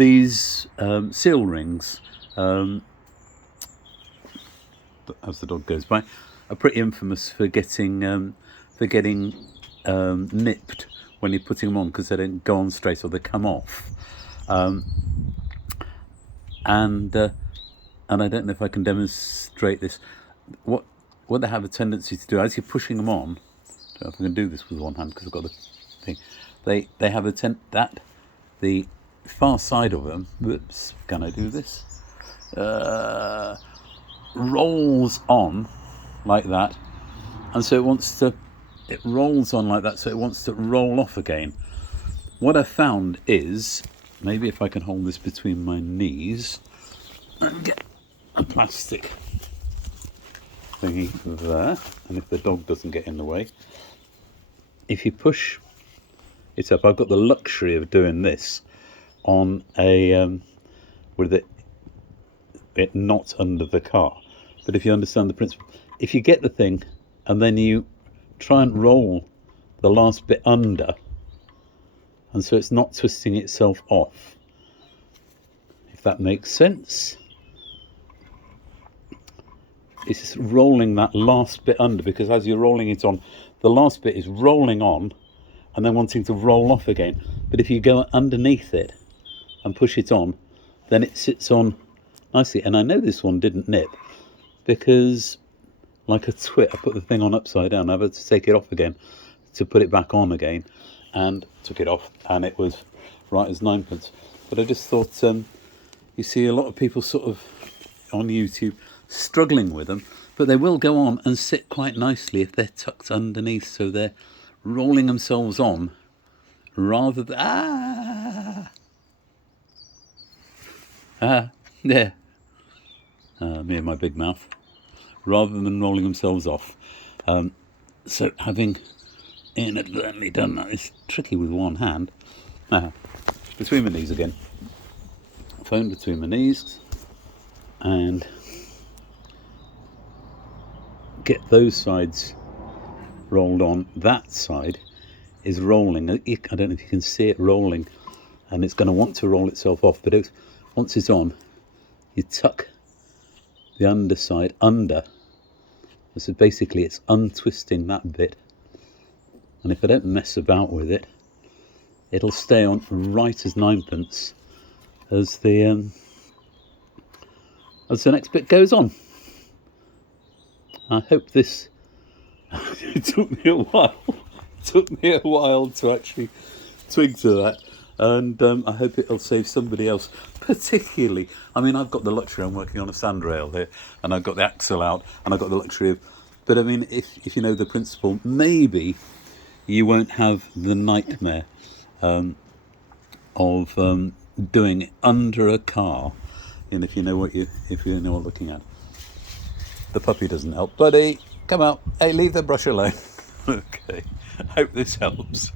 these seal rings, as the dog goes by, are pretty infamous for getting nipped when you're putting them on, because they don't go on straight or they come off. And I don't know if I can demonstrate this. What they have a tendency to do as you're pushing them on, I don't know if I can do this with one hand because I've got the thing. They have the far side of them. Whoops, can I do this? Rolls on like that, and so it rolls on like that, so it wants to roll off again. What I found is, maybe if I can hold this between my knees and get a plastic thingy there, and if the dog doesn't get in the way, if you push it up, I've got the luxury of doing this on a with it not under the car. But if you understand the principle, if you get the thing and then you try and roll the last bit under, and so it's not twisting itself off, if that makes sense. It's just rolling that last bit under, because as you're rolling it on, the last bit is rolling on and then wanting to roll off again. But if you go underneath it and push it on, then it sits on nicely. And I know this one didn't nip because, like a twit, I put the thing on upside down. I've had to take it off again to put it back on again, and took it off, and it was right as ninepence. But I just thought, you see a lot of people sort of on YouTube struggling with them, but they will go on and sit quite nicely if they're tucked underneath, so they're rolling themselves on rather than me and my big mouth, rather than rolling themselves off. So having inadvertently done that, it's tricky with one hand. Between my knees again, phone between my knees, and get those sides rolled on. That side is rolling. I don't know if you can see it rolling, and it's going to want to roll itself off, but once it's on, you tuck the underside under. So basically it's untwisting that bit, and if I don't mess about with it, it'll stay on right as ninepence as the next bit goes on. I hope this it took me a while to actually twig to that, and I hope it'll save somebody else, particularly. I mean, I've got the luxury, I'm working on a sandrail here, and I've got the axle out, and I've got the luxury of, but I mean, if you know the principle, maybe you won't have the nightmare of doing it under a car, and if you know what looking at. The puppy doesn't help. Buddy, come out. Hey, leave the brush alone. Okay, hope this helps.